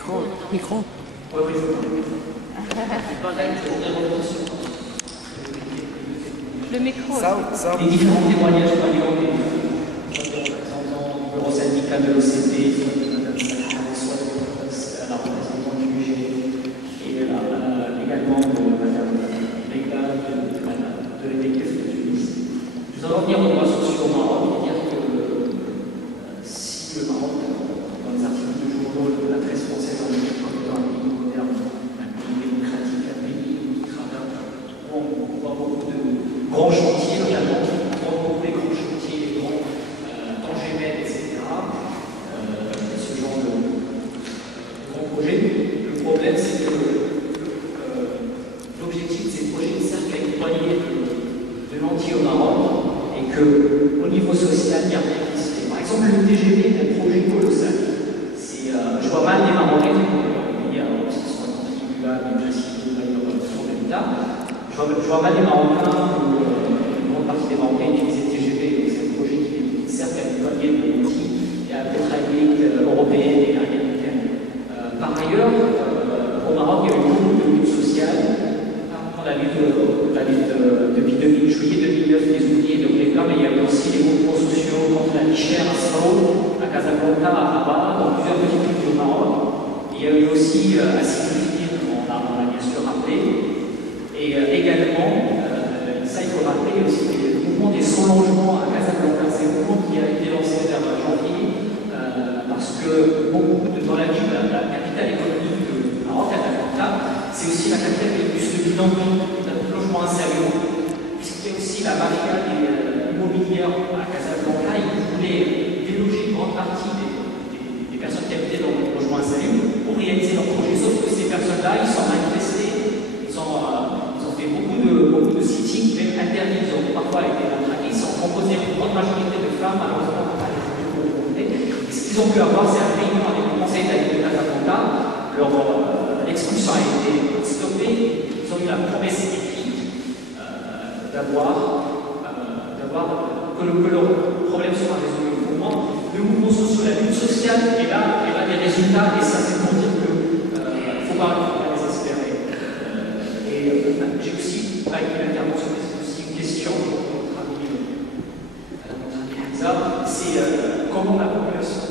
Micro, micro. Oui, oui. Le micro. Ça. Les différents témoignages voyants des représentants du bureau syndical de l'OCP, soit de Mme Salah, soit de la représentante du UG, et également de Mme Begla, de l'EDF de Tunis. Nous allons revenir aux droits sociaux au Maroc et dire que si le Maroc, dans les articles de journaux de la presse française, en dit comme étant un pays moderne, un pays démocratique, un pays qui travaille, on voit beaucoup de grands chantiers, également, on voit beaucoup des grands chantiers, les grands Tangémède, etc. Ce genre de grands projets. Le problème, c'est que l'objectif de ces projets ne sert qu'à éloigner de l'entier au Maroc et qu'au niveau social, il n'y a rien qui se fait. Par exemple, le TGV est un projet colossal. Je vois mal les Marocains qui sont contribuables, mais aussi d'ailleurs sur l'État. Je vois mal les Marocains, une grande partie des Marocains utilisent le TGV, c'est un projet qui sert qu'à éloigner de l'outil et à peut-être à une limite européenne et américaine. Par ailleurs, au Maroc, il y a eu beaucoup de luttes sociales. La lutte depuis juillet 2009, les ouvriers de l'État, mais il y a eu aussi les mouvements sociaux contre la vie chère à Sao, à Casablanca, à Rabat, dans plusieurs petites villes du Maroc. Il y a eu aussi à Sidi, on l'a bien sûr rappelé. Et également, ça il faut rappeler aussi, le mouvement des 100 logements à Casablanca, c'est un mouvement qui a été lancé vers janvier, parce que dans la ville, la capitale économique du Maroc, Casablanca, c'est aussi la capitale qui est le plus de logement insalubre, puisqu'il y a aussi la mafia immobilière à Casablanca, ils voulaient déloger une grande partie des personnes qui habitaient dans le logement insalubre pour réaliser leur projet, sauf que ces personnes-là, ils sont manifestés, ils ont fait beaucoup de sittings, même interdits, ils ont parfois été matraqués, ils sont composés pour une grande majorité de femmes, malheureusement, pas les communautés. Et ce qu'ils ont pu avoir, c'est un réunion avec le conseil de la ville de Casablanca, l'expulsion a été stoppée, ils ont eu la promesse écrite que leur problème sera résolu au mouvement. Le mouvement social, la lutte sociale, et là, il y a des résultats, et ça c'est pour dire qu'il ne faut pas désespérer. J'ai aussi, avec l'intervention, aussi une question pour notre ami Hamza, c'est comment la population